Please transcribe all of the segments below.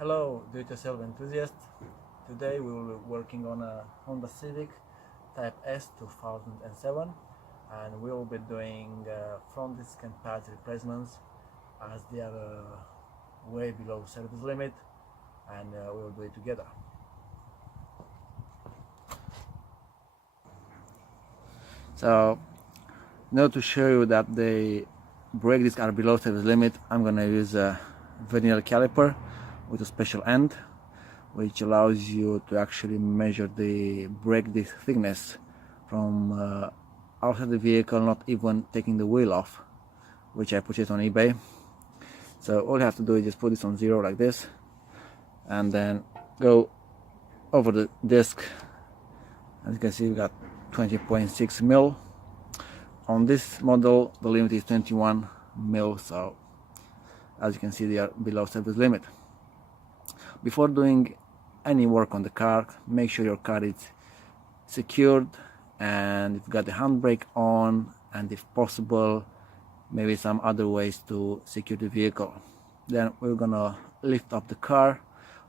Hello, do-it-yourself enthusiasts. Today we will be working on a Honda Civic Type S 2007, and we will be doing front disc and pads replacements as they are way below service limit, and we will do it together. So, in order to show you that the brake discs are below service limit, I'm going to use a vernier caliper with a special end, which allows you to actually measure the brake disc thickness from outside the vehicle, not even taking the wheel off, which I purchased on eBay. So all you have to do is just put this on 0 like this, and then go over the disc. As you can see, we got 20.6 mil. On this model, the limit is 21 mil, so as you can see, they are below service limit. Before doing any work on the car, make sure your car is secured and you've got the handbrake on, and if possible, maybe some other ways to secure the vehicle. Then we're gonna lift up the car,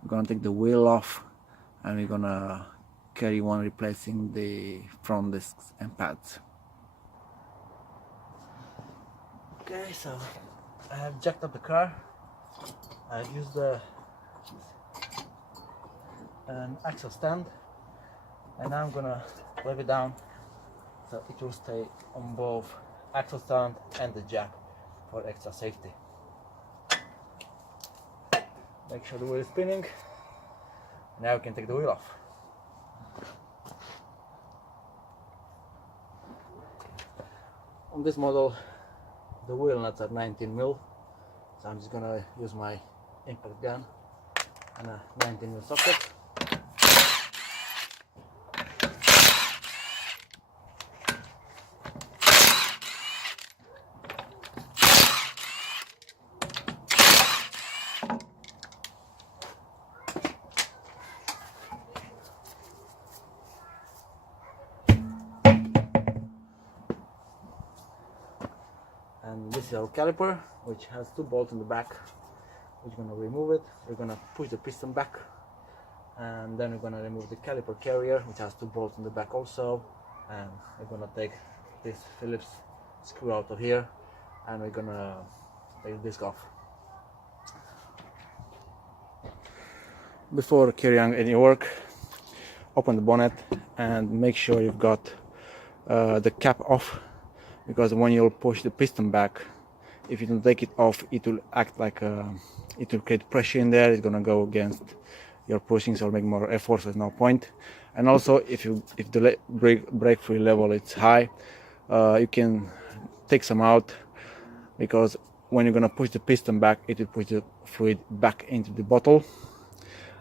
we're gonna take the wheel off, and we're gonna carry on replacing the front discs and pads. Okay, so I have jacked up the car. I've used an axle stand, and I'm gonna leave it down so it will stay on both axle stand and the jack for extra safety. Make sure the wheel is spinning. Now we can take the wheel off. On this model, the wheel nuts are 19 mil, so I'm just gonna use my impact gun and a 19 mil socket. And this is our caliper, which has 2 bolts in the back. We're going to remove it. We're going to push the piston back, and then we're going to remove the caliper carrier, which has 2 bolts in the back also. And we're going to take this Phillips screw out of here, and we're going to take the disc off. Before carrying any work, open the bonnet and make sure you've got the cap off, because when you'll push the piston back, if you don't take it off, it will act like it will create pressure in there. It's gonna go against your pushing, so make more effort, so there's no point. And also, if the brake fluid level is high, you can take some out, because when you're gonna push the piston back, it will push the fluid back into the bottle,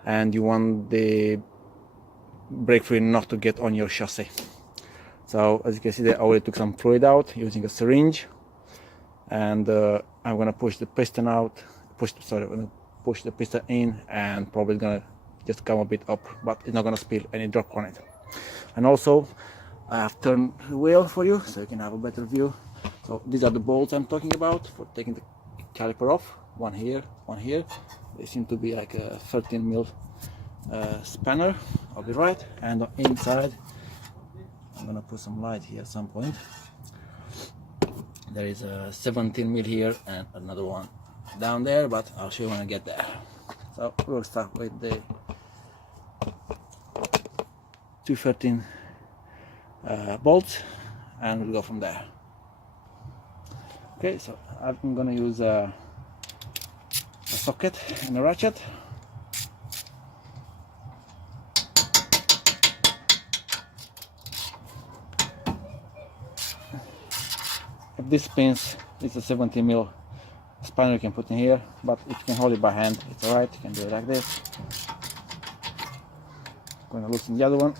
and you want the brake fluid not to get on your chassis. So as you can see, I already took some fluid out using a syringe, and I'm gonna push the piston out. I'm gonna push the piston in, and probably gonna just come a bit up, but it's not gonna spill any drop on it. And also, I have turned the wheel for you so you can have a better view. So these are the bolts I'm talking about for taking the caliper off. One here, one here. They seem to be like a 13 mil spanner. I'll be right. And on inside, I'm gonna put some light here at some point. There is a 17 mil here and another one down there, but I'll show you when I get there. So we'll start with the 213 bolts, and we'll go from there. Okay, so I'm gonna use a socket and a ratchet. If this spins, it's a 70 mil spanner you can put in here, but if you can hold it by hand, it's alright. You can do it like this. I'm gonna loosen the other one.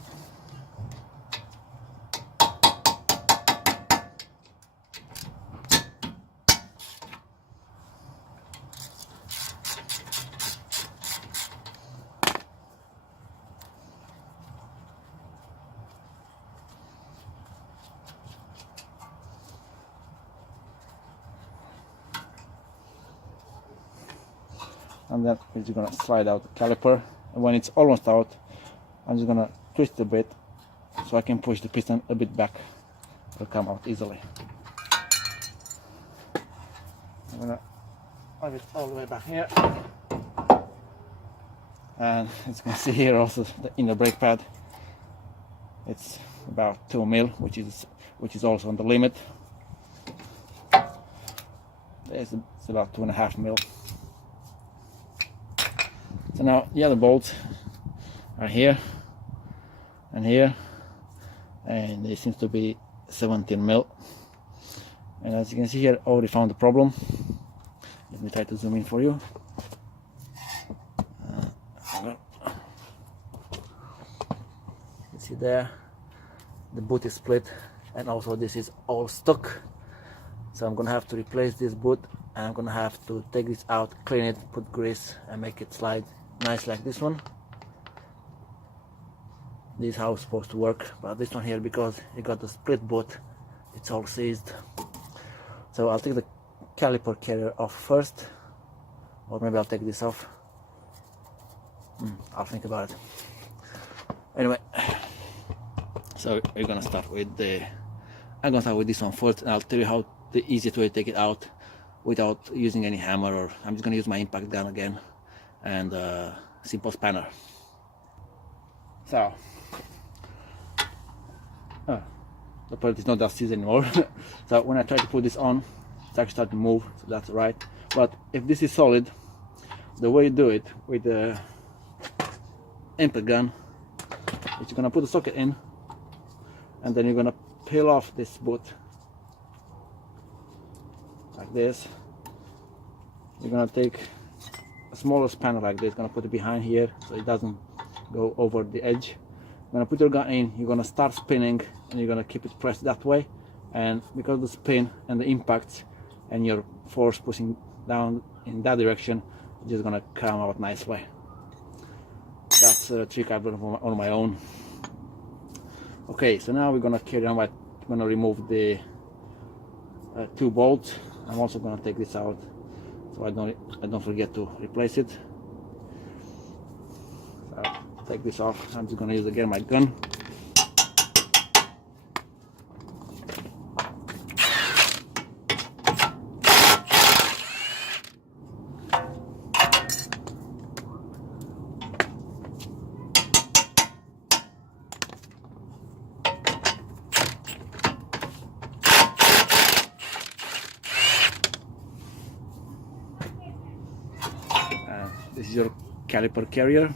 and then we're just gonna slide out the caliper, and when it's almost out, I'm just gonna twist it a bit so I can push the piston a bit back. It'll come out easily. I'm gonna have it all the way back here, and as you can see here also the inner brake pad, it's about 2 mil, which is also on the limit. It's about 2.5 mil. So now the other bolts are here and here, and they seems to be 17 mil. And as you can see here, I already found the problem. Let me try to zoom in for you. You see there, the boot is split, and also this is all stuck. So I'm gonna have to replace this boot, and I'm gonna have to take this out, clean it, put grease, and make it slide nice like this one. This is how it's supposed to work, but this one here, because it got the split boot, it's all seized. So I'll take the caliper carrier off first, or maybe I'll take this off. I'll think about it. Anyway, so we're gonna start with I'm gonna start with this one first, and I'll tell you how the easiest way to take it out without using any hammer, or I'm just gonna use my impact gun again and a simple spanner. So the part is not that seized anymore. So when I try to put this on, it's actually starting to move, so that's right. But if this is solid, the way you do it with the impact gun is you're gonna put the socket in, and then you're gonna peel off this boot like this. You're gonna take a smaller spanner like this, gonna put it behind here so it doesn't go over the edge. You're gonna put your gun in, you're gonna start spinning, and you're gonna keep it pressed that way, and because of the spin and the impacts and your force pushing down in that direction, it's just gonna come out nicely. That's a trick I've learned on my own. Okay, so now we're gonna carry on. We're gonna remove the 2 bolts. I'm also gonna take this out so I don't forget to replace it. So take this off. I'm just gonna use again my gun. This is your caliper carrier.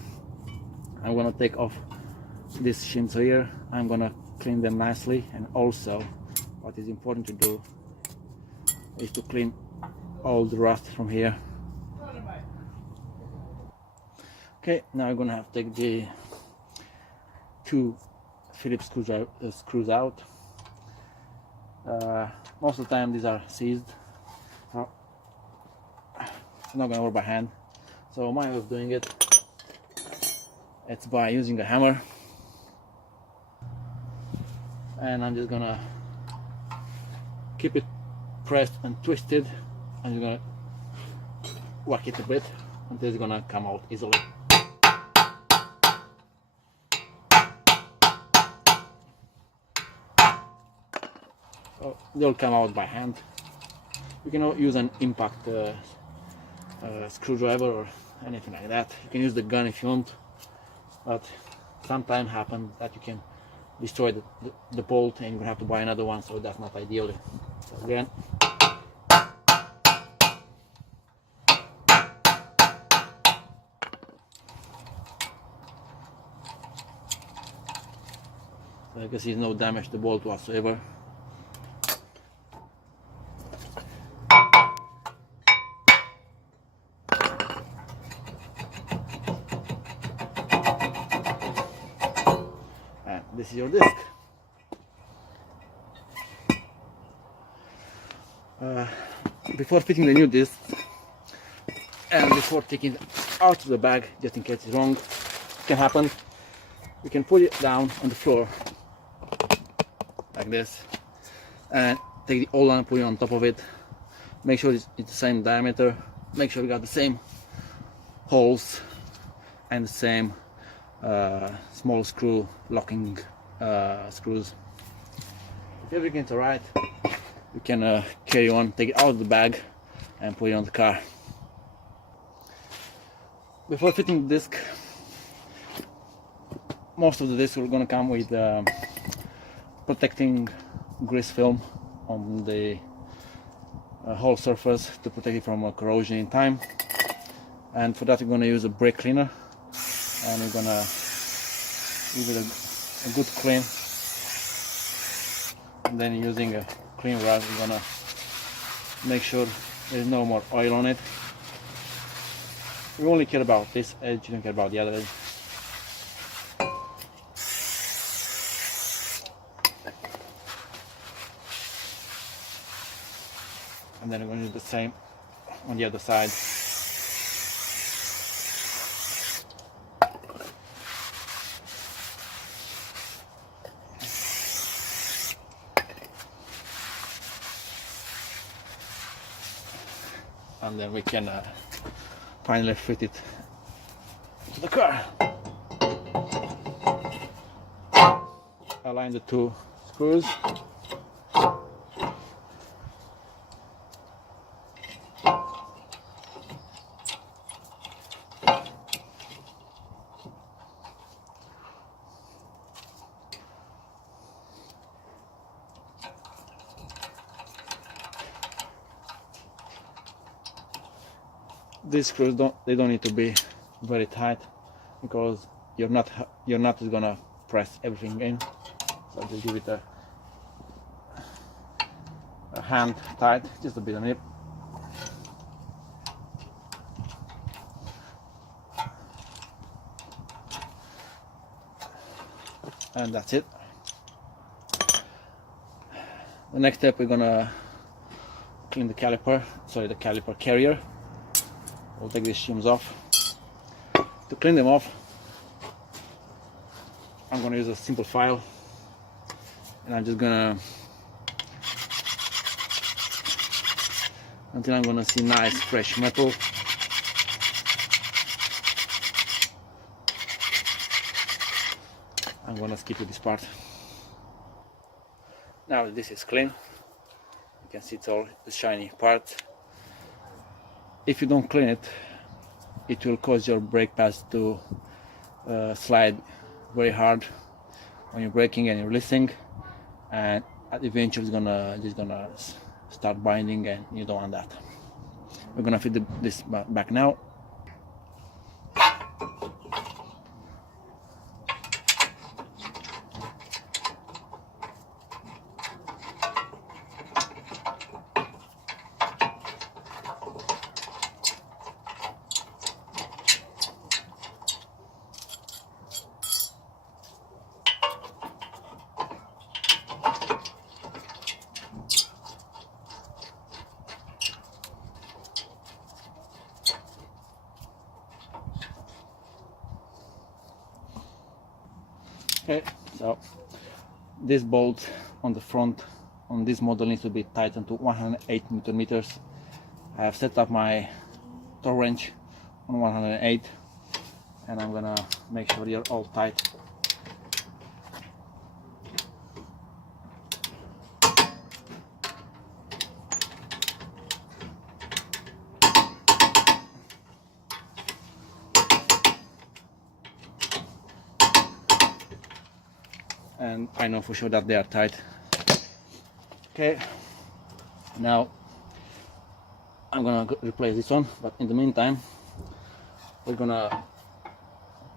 I'm gonna take off these shims here. I'm gonna clean them nicely, and also what is important to do is to clean all the rust from here. Okay, now I'm gonna have to take the 2 Phillips screws out. Most of the time these are seized. I'm not gonna work by hand. So my way of doing it's by using a hammer, and I'm just gonna keep it pressed and twisted, and you're gonna whack it a bit until it's gonna come out easily. So they'll come out by hand. You can use an impact screwdriver or anything like that. You can use the gun if you want, but sometimes happens that you can destroy the bolt and you're gonna have to buy another one, so that's not ideal. So again, so you can see no damage to the bolt whatsoever. This is your disc. Before fitting the new disc and before taking it out of the bag, just in case it's wrong, it can happen, you can put it down on the floor like this and take the old one and put it on top of it. Make sure it's the same diameter, make sure you got the same holes and the same small screw locking screws. If everything's alright, you can carry on, take it out of the bag and put it on the car. Before fitting the disc, most of the discs are going to come with protecting grease film on the whole surface to protect it from corrosion in time. And for that we're going to use a brake cleaner, and we're going to give it a good clean, and then using a clean rag we're going to make sure there's no more oil on it. We only care about this edge, you don't care about the other edge. And then we're going to do the same on the other side. And then we can finally fit it to the car. Align the two screws. These screws don't need to be very tight, because your nut is gonna press everything in. So just give it a hand tight, just a bit on it. And that's it. The next step, we're gonna clean the caliper, the caliper carrier. We'll take these shims off. To clean them off, I'm going to use a simple file, and I'm just going to, until I'm going to see nice fresh metal. I'm going to skip this part. Now that this is clean, you can see it's all the shiny part. If you don't clean it, it will cause your brake pads to slide very hard when you're braking and you're releasing, and eventually it's just gonna start binding, and you don't want that. We're gonna fit this back now. Okay, so this bolt on the front on this model needs to be tightened to 108 Newton meters. I have set up my torque wrench on 108, and I'm gonna make sure they're all tight. And I know for sure that they are tight. Okay, now I'm gonna replace this one, but in the meantime we're gonna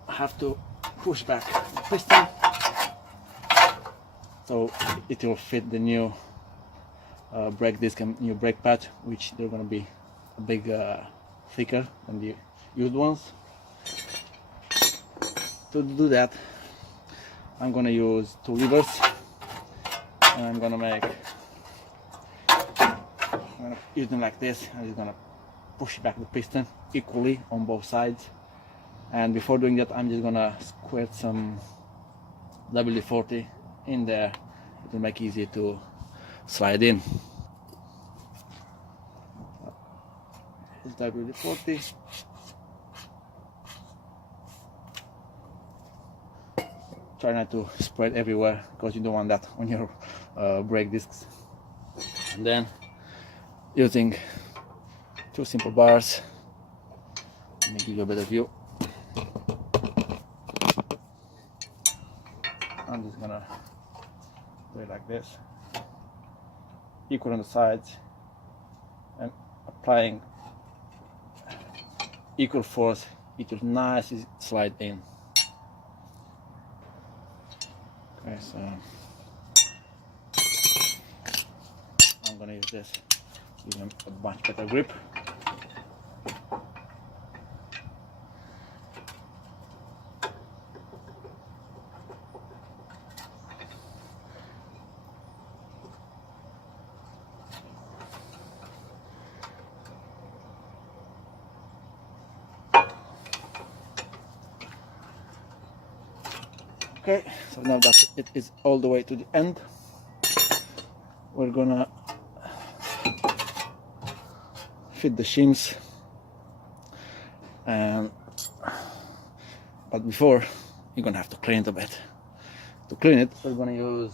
have to push back the piston so it will fit the new brake disc and new brake pad, which they're gonna be a big thicker than the used ones. To do that, I'm gonna use two levers, and I'm gonna use them like this. I'm just gonna push back the piston equally on both sides. And before doing that, I'm just gonna squirt some WD-40 in there. It will make it easier to slide in. It's WD-40. try not to spread everywhere because you don't want that on your brake discs. And then using two simple bars, let me give you a better view. I'm just gonna do it like this, equal on the sides, and applying equal force, it will nicely slide in. Okay, so I'm gonna use this, give them a much better grip. Okay, so now that it is all the way to the end, we're gonna fit the shims, and but before, you're gonna have to clean it a bit. To clean it, we're gonna use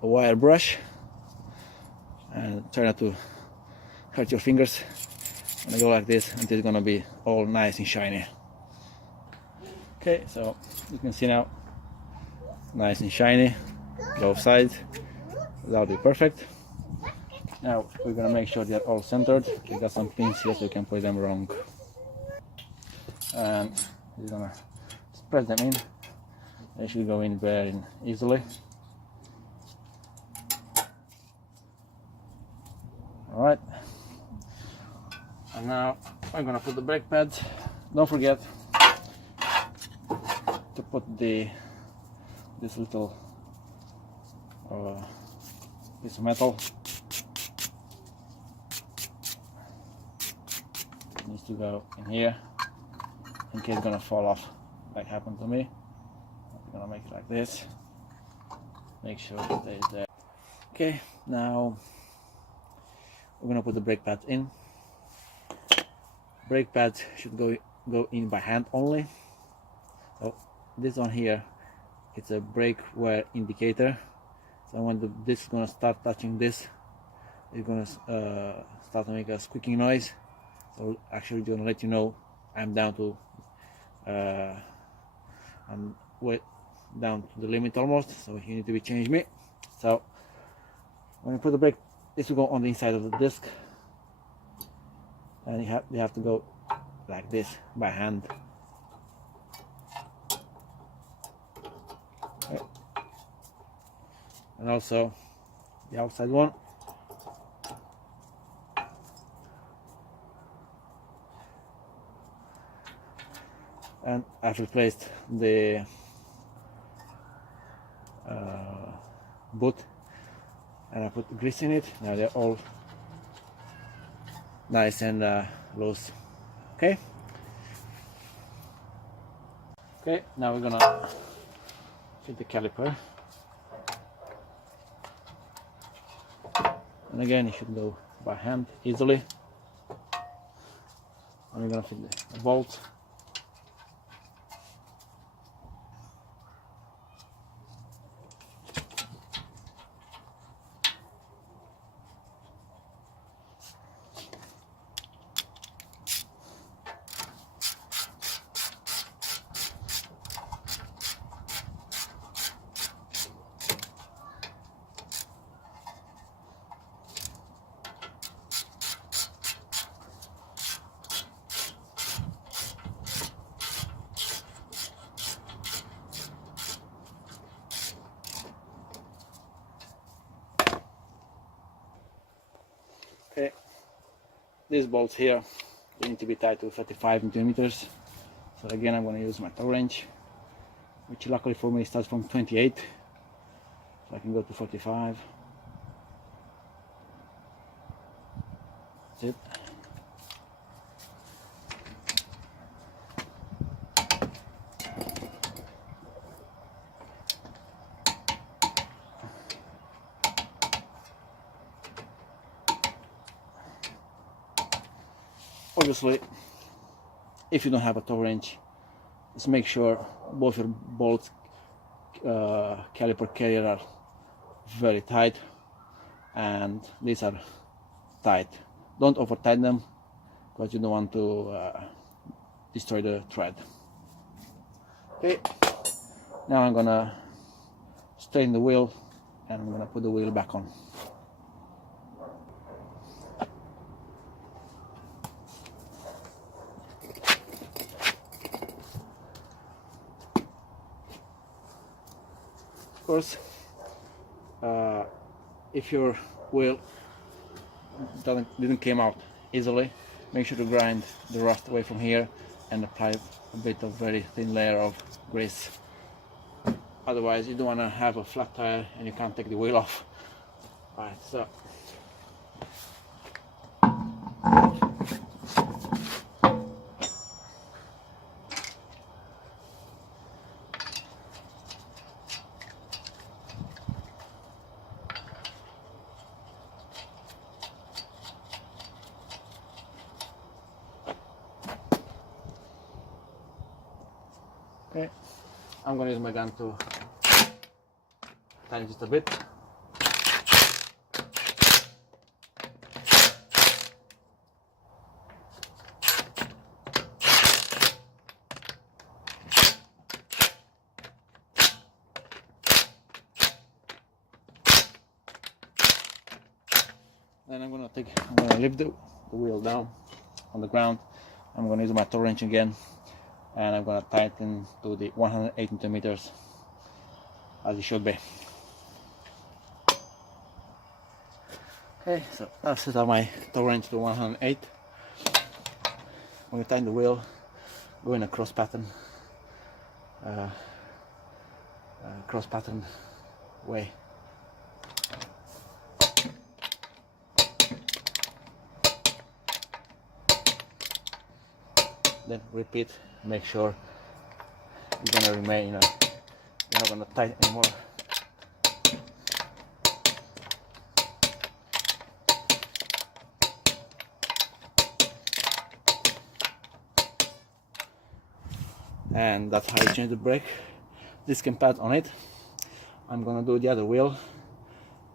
a wire brush, and try not to hurt your fingers. Gonna go like this until it's gonna be all nice and shiny. Okay, so you can see now, nice and shiny, both sides. That'll be perfect. Now we're gonna make sure they're all centered. We got some pins here so you can put them wrong. And we're gonna press them in. They should go in very easily. Alright. And now I'm gonna put the brake pads. Don't forget to put this little piece of metal. It needs to go in here in case it's gonna fall off like happened to me. I'm gonna make it like this. Make sure it stays there. Okay, now we're gonna put the brake pads in. Brake pads should go in by hand only. So this one here, it's a brake wear indicator. So when the disc is gonna start touching this, it's gonna start to make a squeaking noise. So actually, it's gonna let you know I'm down to I'm way down to the limit almost. So you need to change me. So when you put the brake, this will go on the inside of the disc, and you have to go like this by hand. Okay. And also the outside one. And I've replaced the boot, and I put grease in it. Now they're all nice and loose. Okay. Okay. Now we're gonna fit the caliper, and again, it should go by hand easily. And we're gonna fit the bolt. Okay, these bolts here, they need to be tied to 35 millimeters. So again, I'm going to use my tow wrench, which luckily for me starts from 28, so I can go to 45. That's it. Obviously, if you don't have a tow wrench, just make sure both your bolts caliper carrier are very tight, and these are tight. Don't over tighten them because you don't want to destroy the thread. Okay, now I'm gonna straighten the wheel and I'm gonna put the wheel back on. Of course, if your wheel didn't came out easily, make sure to grind the rust away from here and apply a bit of very thin layer of grease. Otherwise you don't want to have a flat tire and you can't take the wheel off. Alright, so okay, I'm going to use my gun to tighten just a bit. Then I'm going to lift the wheel down on the ground. I'm going to use my torque wrench again, and I'm going to tighten to the 108 centimeters as it should be. Okay, so I've set up my torque wrench to 108. When we tighten the wheel, go in a cross pattern way. Then repeat, make sure you're gonna remain, you're not gonna tighten anymore. And that's how you change the brake. Disc and pad on it. I'm gonna do the other wheel,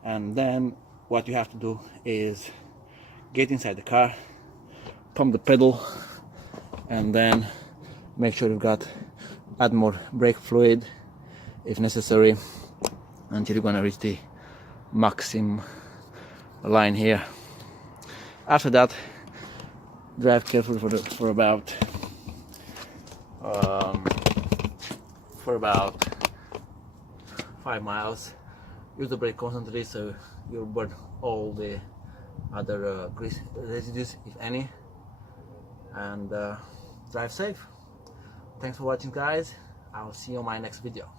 and then what you have to do is get inside the car, pump the pedal, and then make sure you've add more brake fluid if necessary until you're gonna reach the maximum line here. After that, drive carefully for about 5 miles. Use the brake constantly so you'll burn all the other grease residues, if any, and drive safe. Thanks for watching, guys. I'll see you on my next video.